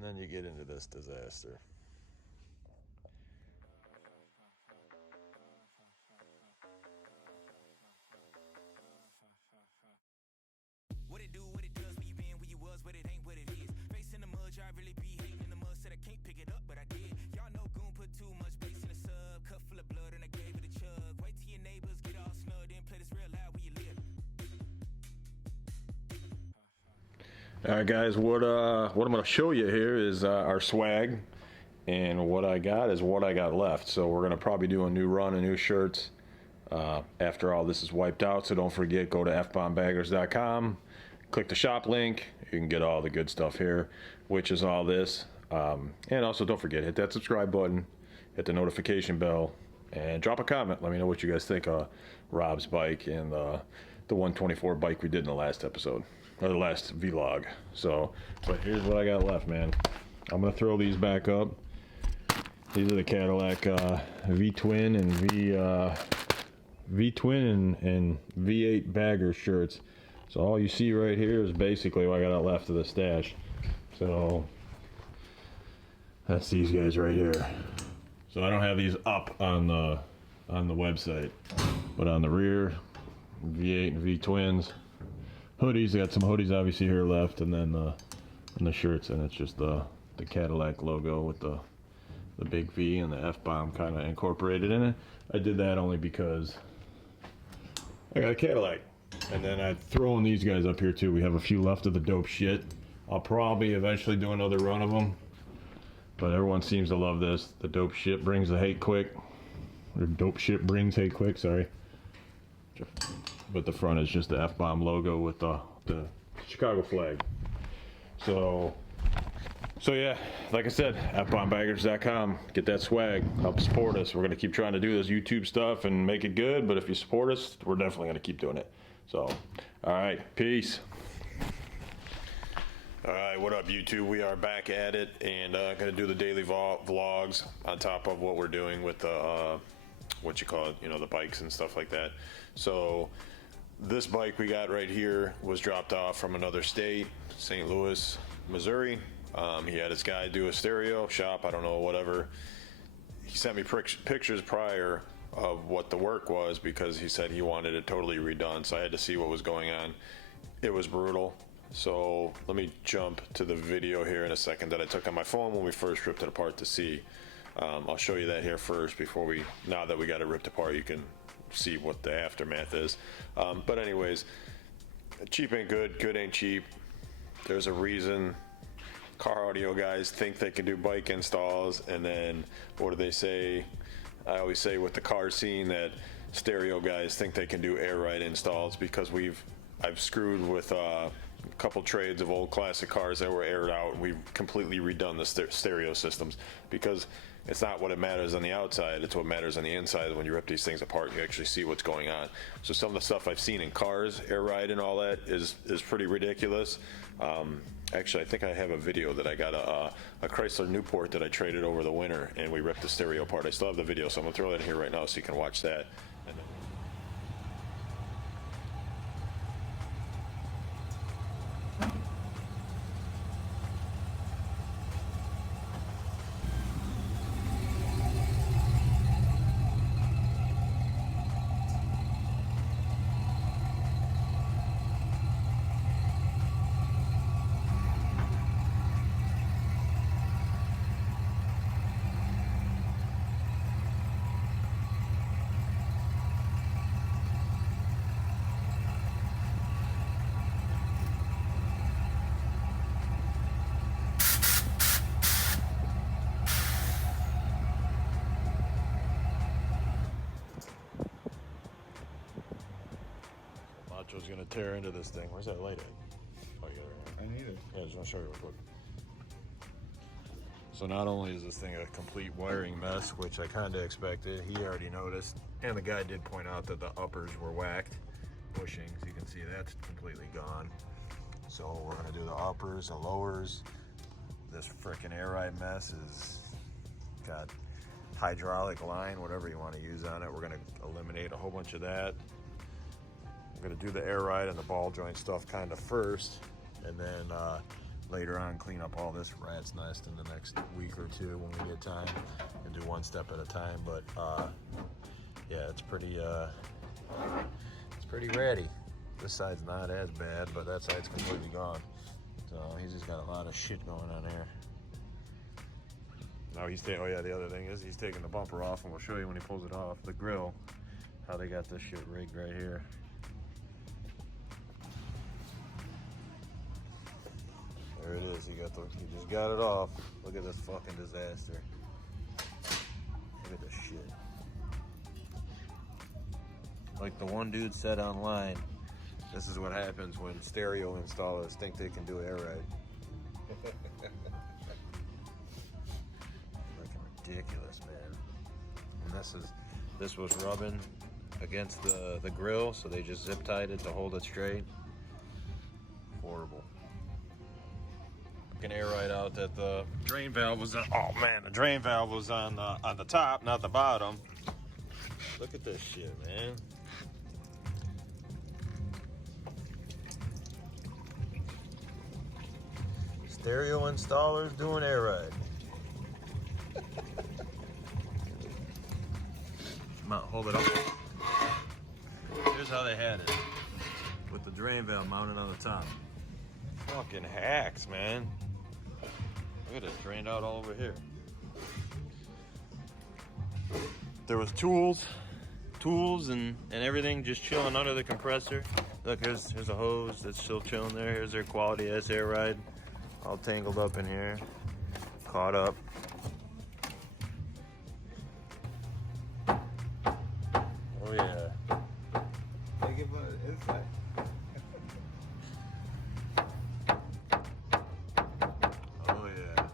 And then you get into this disaster. What it do, what it does, where you been, where you was, but it ain't what it is. Face in the mud, I really be hating in the mud, said I can't pick it up, but I did. Y'all know Goon put too much bass in the sub, cup full of blood and I gave it a chug. Wait till your neighbors get all snug, then play this real loud where you live. Alright guys, what I'm going to show you here is our swag, and what I got is what I got left. So we're going to probably do a new run of new shirts after all this is wiped out. So don't forget, go to fbombbaggers.com, click the shop link, you can get all the good stuff here, which is all this. And also don't forget, hit that subscribe button, hit the notification bell, and drop a comment. Let me know what you guys think of Rob's bike and the 124 bike we did in the last episode, or the last vlog. So, but here's what I got left, man. I'm gonna throw these back up. These are the Cadillac V-twin and V-twin and V8 bagger shirts. So all you see right here is basically what I got left of the stash. So that's these guys right here. So I don't have these up on the website, but on the rear, V8 and V-twins. Hoodies, I got some hoodies obviously here left, and then the shirts, and it's just the Cadillac logo with the big V and the F-bomb kind of incorporated in it. I did that only because I got a Cadillac. And then I'd throw in these guys up here too. We have a few left of the dope shit. I'll probably eventually do another run of them, but everyone seems to love this. The dope shit brings the hate quick. Or dope shit brings hate quick, sorry. But the front is just the F-bomb logo with the Chicago flag. So yeah, like I said, fbombbaggers.com, get that swag, help support us. We're gonna keep trying to do this YouTube stuff and make it good, but if you support us, we're definitely gonna keep doing it. So, all right, peace. All right, what up YouTube? We are back at it, and gonna do the daily vlogs on top of what we're doing with the, what you call it, you know, the bikes and stuff like that. So this bike we got right here was dropped off from another state, St. Louis, Missouri. He had his guy do a stereo shop, I don't know, whatever. He sent me pictures prior of what the work was, because he said he wanted it totally redone, so I had to see what was going on. It was brutal. So let me jump to the video here in a second that I took on my phone when we first ripped it apart to see. I'll show you that here first before now that we got it ripped apart, you can see what the aftermath is. But anyways, cheap ain't good, good ain't cheap. There's a reason car audio guys think they can do bike installs, and then what do they say? I always say with the car scene that stereo guys think they can do air ride installs, because I've screwed with a couple trades of old classic cars that were aired out, and we've completely redone the stereo systems, because it's not what it matters on the outside, it's what matters on the inside. When you rip these things apart, you actually see what's going on. So some of the stuff I've seen in cars, air ride and all that, is pretty ridiculous. Actually, I think I have a video that I got a Chrysler Newport that I traded over the winter, and we ripped the stereo apart. I still have the video, so I'm gonna throw that in here right now so you can watch that. And then Macho's gonna tear into this thing. Where's that light at? Oh, you got it right. I need it. Yeah, I just want to show you real quick. So not only is this thing a complete wiring mess, which I kind of expected, he already noticed, and the guy did point out that the uppers were whacked, bushings. You can see that's completely gone. So we're gonna do the uppers, the lowers. This frickin' air ride mess is got hydraulic line, whatever you want to use on it. We're gonna eliminate a whole bunch of that. I'm gonna do the air ride and the ball joint stuff kind of first, and then later on clean up all this rat's nest in the next week or two when we get time, and do one step at a time. But yeah, it's pretty ratty. This side's not as bad, but that side's completely gone. So he's just got a lot of shit going on here. Now he's taking, oh yeah, the other thing is he's taking the bumper off, and we'll show you when he pulls it off, the grill, how they got this shit rigged right here. There it is, he just got it off. Look at this fucking disaster. Look at this shit. Like the one dude said online, this is what happens when stereo installers think they can do air ride. Looking ridiculous, man. And this was rubbing against the grill, so they just zip tied it to hold it straight. Horrible. Fucking air ride out that the drain valve was on. Oh man, the drain valve was on the top, not the bottom. Look at this shit, man. Stereo installers doing air ride. Come on, hold it up. Here's how they had it. With the drain valve mounted on the top. Fucking hacks, man. Look at it, drained out all over here. There was tools and everything just chilling under the compressor. Look, here's a hose that's still chilling there. Here's their quality S air ride. All tangled up in here, caught up. Oh yeah. Take it from the inside. Oh yeah.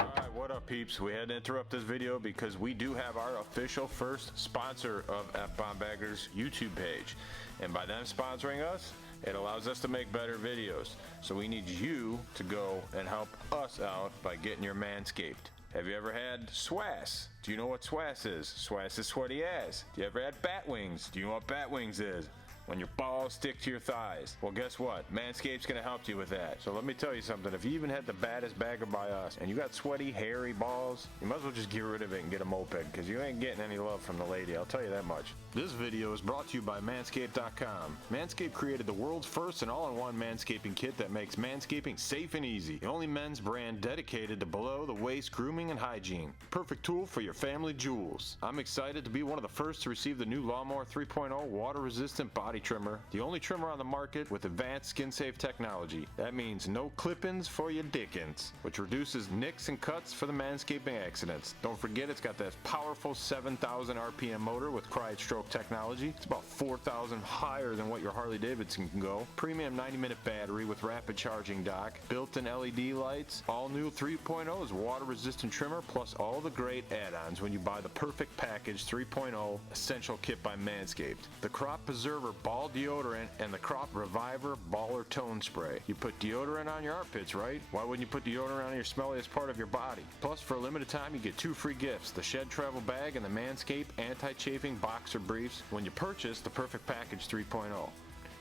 Alright, what up peeps? We had to interrupt this video because we do have our official first sponsor of F-Bomb Baggers YouTube page. And by them sponsoring us, it allows us to make better videos. So we need you to go and help us out by getting your Manscaped. Have you ever had SWAS? Do you know what SWAS is? SWAS is sweaty ass. Do you ever had bat wings? Do you know what bat wings is? When your balls stick to your thighs. Well, guess what? Manscaped's gonna help you with that. So let me tell you something. If you even had the baddest bagger by us and you got sweaty, hairy balls, you might as well just get rid of it and get a moped, because you ain't getting any love from the lady, I'll tell you that much. This video is brought to you by Manscaped.com. Manscaped created the world's first and all-in-one manscaping kit that makes manscaping safe and easy. The only men's brand dedicated to below-the-waist grooming and hygiene. Perfect tool for your family jewels. I'm excited to be one of the first to receive the new Lawnmower 3.0 water-resistant body trimmer, the only trimmer on the market with advanced skin-safe technology. That means no clippings for your dickens, which reduces nicks and cuts for the manscaping accidents. Don't forget it's got that powerful 7,000 RPM motor with Quiet Stroke technology. It's about 4,000 higher than what your Harley Davidson can go. Premium 90-minute battery with rapid charging dock, built-in LED lights. All new 3.0 is water-resistant trimmer, plus all the great add-ons when you buy the Perfect Package 3.0 Essential Kit by Manscaped. The Crop Preserver Ball Deodorant and the Crop Reviver Baller Tone Spray. You put deodorant on your armpits, right? Why wouldn't you put deodorant on your smelliest part of your body? Plus, for a limited time, you get 2 free gifts, the Shed Travel Bag and the Manscaped Anti-Chafing Boxer Briefs when you purchase the Perfect Package 3.0.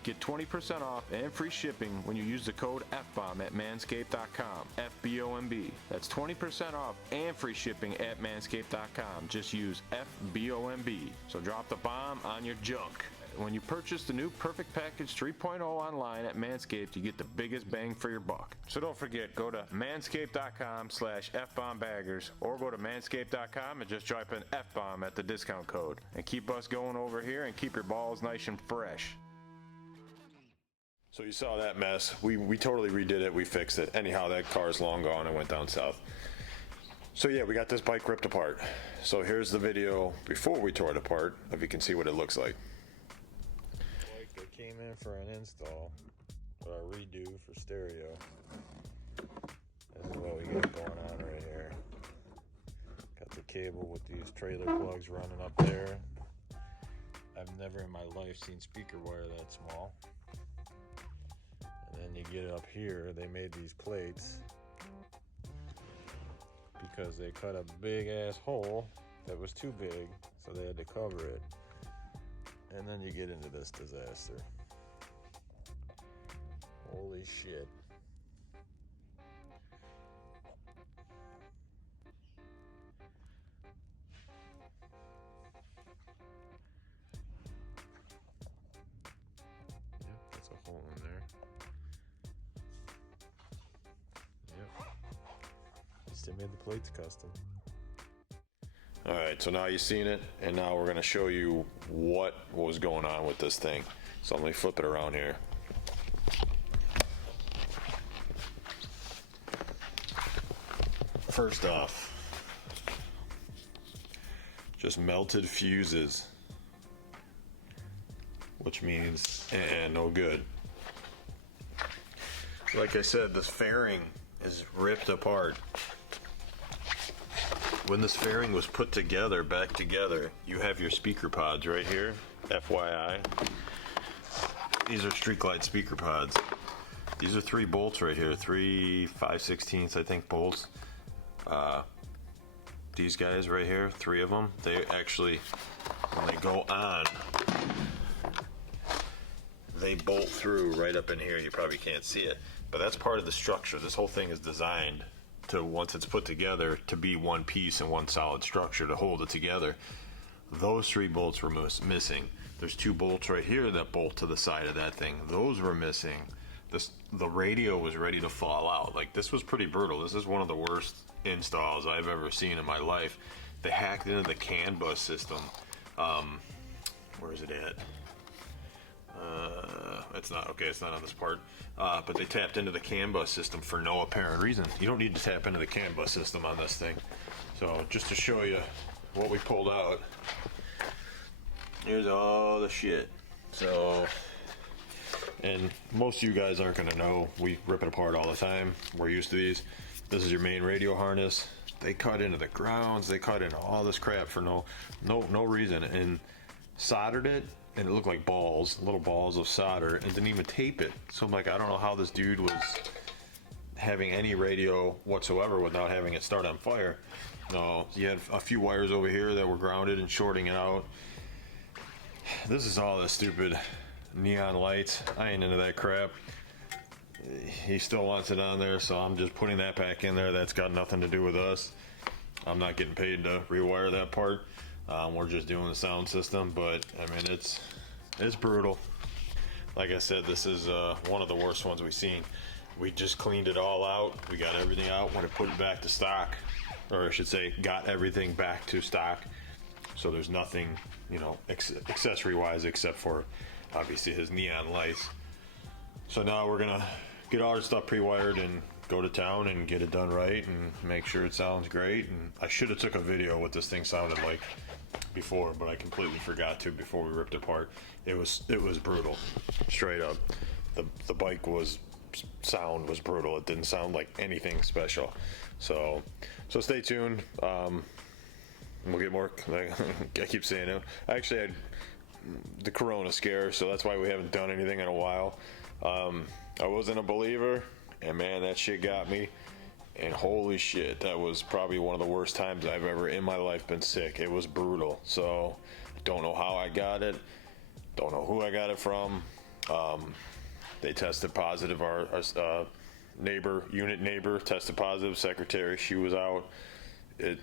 Get 20% off and free shipping when you use the code FBOMB at manscaped.com. FBOMB. That's 20% off and free shipping at manscaped.com. Just use FBOMB. So drop the bomb on your junk. When you purchase the new Perfect Package 3.0 online at Manscaped, you get the biggest bang for your buck. So don't forget, go to manscaped.com/FBombBaggers or go to manscaped.com and just type in FBomb at the discount code. And keep us going over here and keep your balls nice and fresh. So you saw that mess. We totally redid it. We fixed it. Anyhow, that car's long gone and went down south. So yeah, we got this bike ripped apart. So here's the video before we tore it apart, if you can see what it looks like. They came in for an install, or a redo for stereo. This is what we got going on right here. Got the cable with these trailer plugs running up there. I've never in my life seen speaker wire that small. And then you get it up here, they made these plates because they cut a big ass hole that was too big, so they had to cover it. And then you get into this disaster. Holy shit. They made the plates custom. All right, so now you've seen it, and now we're gonna show you what was going on with this thing. So let me flip it around here. First off, just melted fuses, which means no good. Like I said, this fairing is ripped apart. When this fairing was put together, back together, you have your speaker pods right here, FYI. These are Streetglide speaker pods. These are 3 bolts right here, 3 5/16 I think bolts. These guys right here, 3 of them, they actually, when they go on, they bolt through right up in here. You probably can't see it, but that's part of the structure. This whole thing is designed to, once it's put together, to be one piece and one solid structure to hold it together. Those 3 bolts were missing. There's 2 bolts right here that bolt to the side of that thing. Those were missing. The radio was ready to fall out. Like, this was pretty brutal. This is one of the worst installs I've ever seen in my life. They hacked into the CAN bus system. Where is it at? It's not okay. It's not on this part. But they tapped into the CAN bus system for no apparent reason. You don't need to tap into the CAN bus system on this thing. So just to show you what we pulled out, here's all the shit. So, and most of you guys aren't gonna know. We rip it apart all the time. We're used to these. This is your main radio harness. They cut into the grounds. They cut into all this crap for no reason, and soldered it. And it looked like balls, little balls of solder, and didn't even tape it. So I'm like, I don't know how this dude was having any radio whatsoever without having it start on fire. No, you had a few wires over here that were grounded and shorting it out. This is all the stupid neon lights. I ain't into that crap. He still wants it on there, so I'm just putting that back in there. That's got nothing to do with us. I'm not getting paid to rewire that part. We're just doing the sound system, but I mean, it's brutal. Like I said, this is one of the worst ones we've seen. We just cleaned it all out. We got everything out when it put it back to stock, or I should say, got everything back to stock. So there's nothing, you know, accessory-wise except for obviously his neon lights. So now we're gonna get all our stuff pre-wired and go to town and get it done right and make sure it sounds great. And I should have took a video of what this thing sounded like before, but I completely forgot to before we ripped it apart. It was brutal, straight up. The bike sound was brutal. It didn't sound like anything special. So stay tuned. We'll get more. I keep saying it. I actually had the Corona scare, so that's why we haven't done anything in a while. I wasn't a believer, and man, that shit got me. And holy shit, that was probably one of the worst times I've ever in my life been sick. It was brutal. So I don't know how I got it. Don't know who I got it from. They tested positive. Our unit neighbor tested positive. Secretary, she was out. It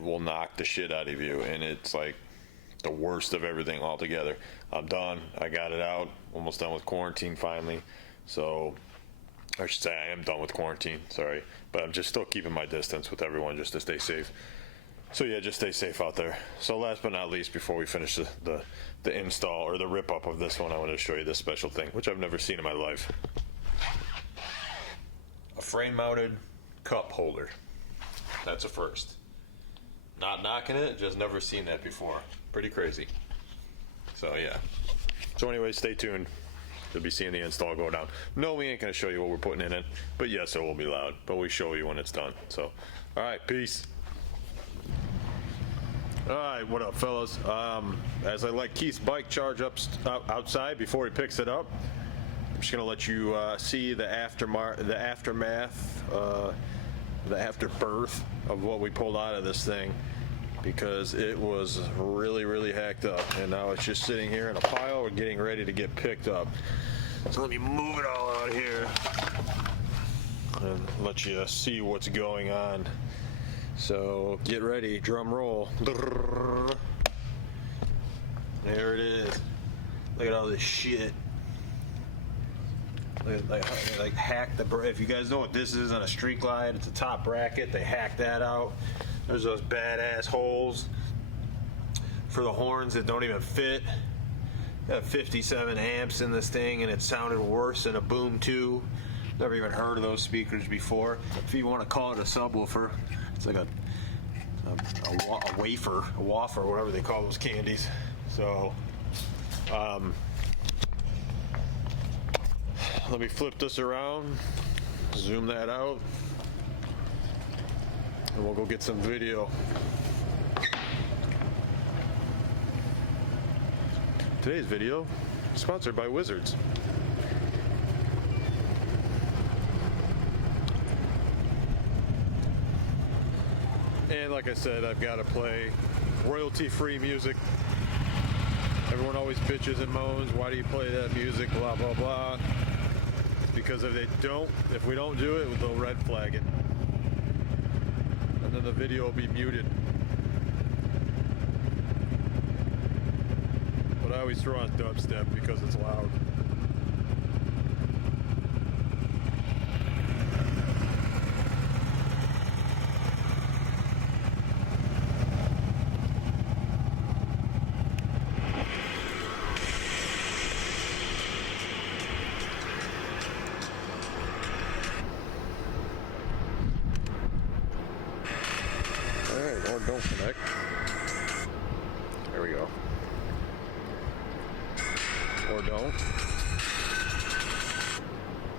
will knock the shit out of you, and it's like the worst of everything altogether. I'm done. I got it out. Almost done with quarantine finally. So I should say I am done with quarantine. Sorry, but I'm just still keeping my distance with everyone just to stay safe. So yeah, just stay safe out there. So last but not least, before we finish the install or the rip up of this one, I want to show you this special thing, which I've never seen in my life. A frame mounted cup holder. That's a first. Not knocking it, just never seen that before. Pretty crazy. So yeah. So anyway, stay tuned. You'll be seeing the install go down. No, we ain't gonna show you what we're putting in it, but yes, it will be loud. But we show you when it's done. So, all right, peace. All right, what up, fellas? As I let Keith's bike charge up outside before he picks it up, I'm just gonna let you see the aftermath, the afterbirth of what we pulled out of this thing, because it was really, really hacked up, and now it's just sitting here in a pile. We're getting ready to get picked up. So let me move it all out here and let you see what's going on. So get ready, drum roll. There it is. Look at all this shit. Like hacked the. If you guys know what this is on a street glide, it's a top bracket. They hacked that out. There's those badass holes for the horns that don't even fit. Got 57 amps in this thing, and it sounded worse than a Boom 2. Never even heard of those speakers before. If you want to call it a subwoofer, it's like a wafer, a wafer, whatever they call those candies. So, let me flip this around, zoom that out, and we'll go get some video. Today's video is sponsored by Wizards. And like I said, I've got to play royalty-free music. Everyone always bitches and moans, why do you play that music, blah, blah, blah. Because if we don't do it, they'll red flag it. And then the video will be muted. But I always throw on dubstep because it's loud. Alright, or don't connect. There we go. Or don't.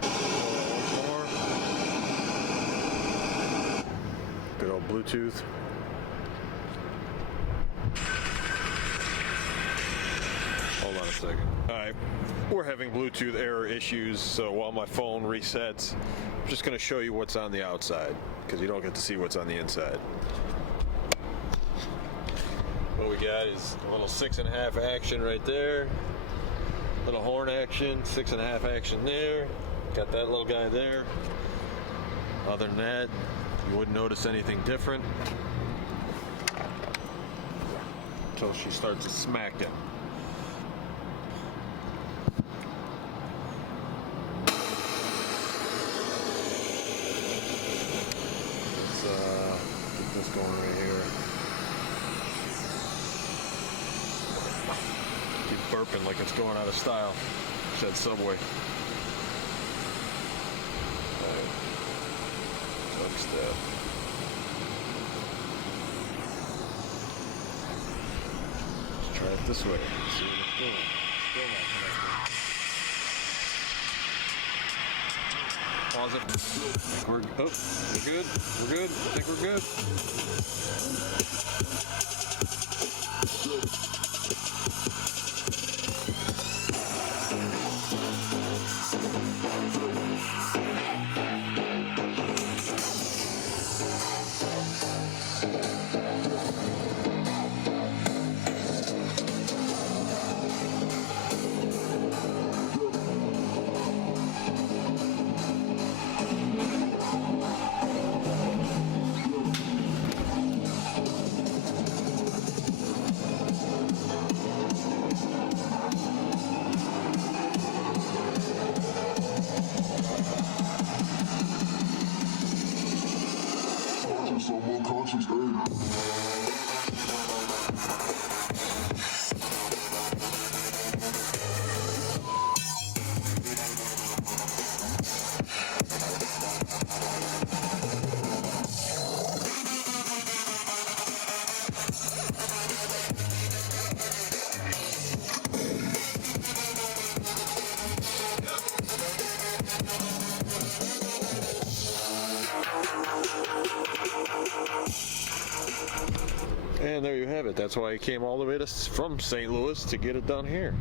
Once more. Good old Bluetooth. Hold on a second. Alright, we're having Bluetooth error issues, so while my phone resets, I'm just going to show you what's on the outside, because you don't get to see what's on the inside. What we got is a little 6.5 action right there. Little horn action, 6.5 action there. Got that little guy there. Other than that, you wouldn't notice anything different until she starts to smack it. Let's get this going right here. Keep burping like it's going out of style. Said Subway. Alright. Dubstep. Let's try it this way. See what it's doing. Still not connected. Pause it. We're good. We're good. I think we're good. And there you have it. That's why I came all the way from St. Louis to get it done here.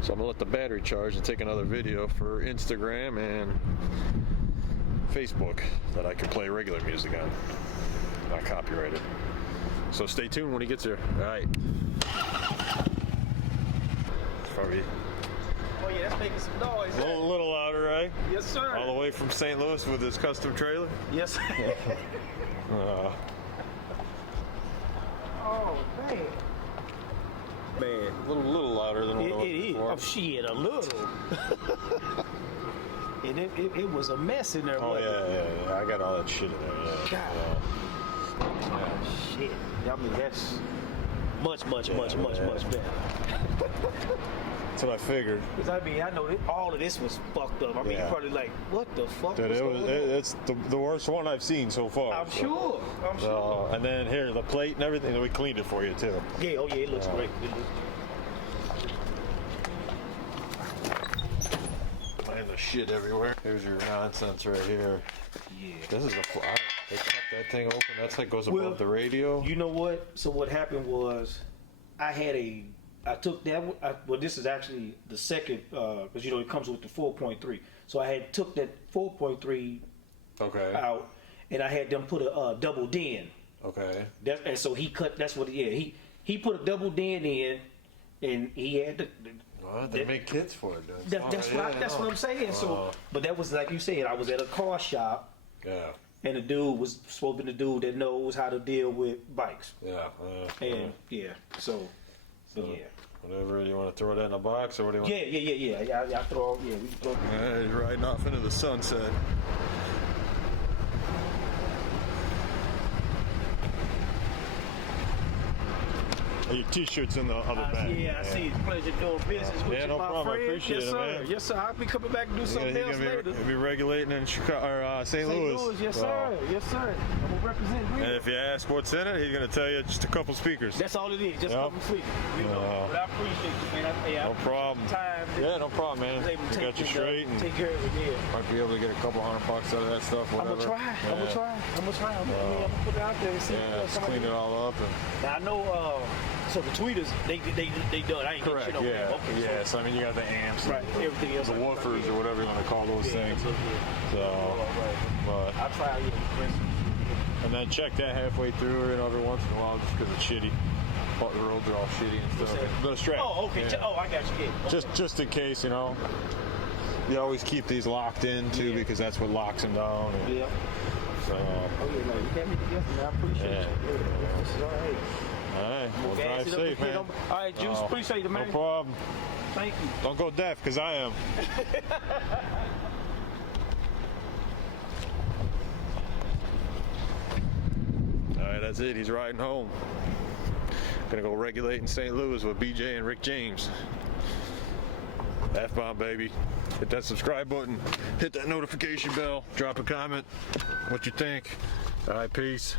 So I'm gonna let the battery charge and take another video for Instagram and Facebook that I can play regular music on, not copyrighted. So stay tuned when he gets here. All right. Sorry. Oh yeah, that's making some noise. A little louder, right? Yes, sir. All the way from St. Louis with his custom trailer. Yes. Oh man. Man, a little louder than what it was It is. before. Oh shit, a little. And it was a mess in there. Oh wasn't it? yeah. I got all that shit in there. Yeah. God. Shit. I mean, that's much better. That's what I figured. Because I mean, I know that all of this was fucked up. I mean, Yeah. you're probably like, what the fuck? Dude, was going on? it's the worst one I've seen so far. I'm sure. And then here, the plate and everything, we cleaned it for you too. Yeah, oh yeah, it looks great. It looks Man, the shit everywhere. Here's your nonsense right here. Yeah. This is they cut that thing open. That's like goes above Well, the radio. You know what? So what happened was, I took that. Well, this is actually the second, because it comes with the 4.3. So I had took that 4.3 Okay. out, and I had them put a double den. Okay. And so he cut. That's what. Yeah, he put a double den in, and he had the. Well, they make kits for it. That's what I'm saying. So, but that was like you said. I was at a car shop. Yeah. And the dude was supposed to be the dude that knows how to deal with bikes. Yeah. And so yeah. Whatever, you want to throw that in a box or what do you want? Yeah. I throw. Yeah, we can throw. He's riding off into the sunset. Your t-shirt's in the other bag. Yeah, I see. It's a pleasure doing business with you, no my problem. I friend. appreciate yes, it, sir. man. Yes, sir. I'll be coming back and do something else later. You'll be regulating in Chicago or St. Louis. Yes, So- sir. Yes, sir. I'm gonna represent And Green. if you ask what's in it, he's gonna tell you just a couple speakers. That's all it is. Just Yep. come free. But I appreciate you, man. No problem. Time. Yeah, no problem, man. was able to We got you take straight and take care of it. Yeah. might be able to get a couple $100 out of that stuff. I'm Whatever. gonna try. Yeah. I'm gonna try. I'm gonna put it out there and see. Yeah, if just somebody- clean it all up. And Now I know. So the tweeters, they done. I ain't getting shit over Yeah. them. Okay. Yeah. So I mean, you got the amps, Right. Everything else. the woofers, or whatever you want to call those things. So, but I try. Yeah. and then check that halfway through, every once in a while, just because it's shitty. But the roads are all shitty and stuff. that? But a strap. Oh, okay. Yeah. Oh, I got you. Yeah. Just in case, You always keep these locked in too, because that's what locks them down. And, Yeah. so, Oh yeah, no, you can't make it different. I appreciate Yeah. you. Yeah. This is all right. all right, well, Gas drive it up safe, and hit man. 'em. All right, Juice. Oh, Appreciate it, man. No problem. Thank you. Don't go deaf, because I am. All right, that's it. He's riding home. Gonna go regulate in St. Louis with BJ and Rick James. F-bomb, baby. Hit that subscribe button. Hit that notification bell. Drop a comment. What you think. All right, peace.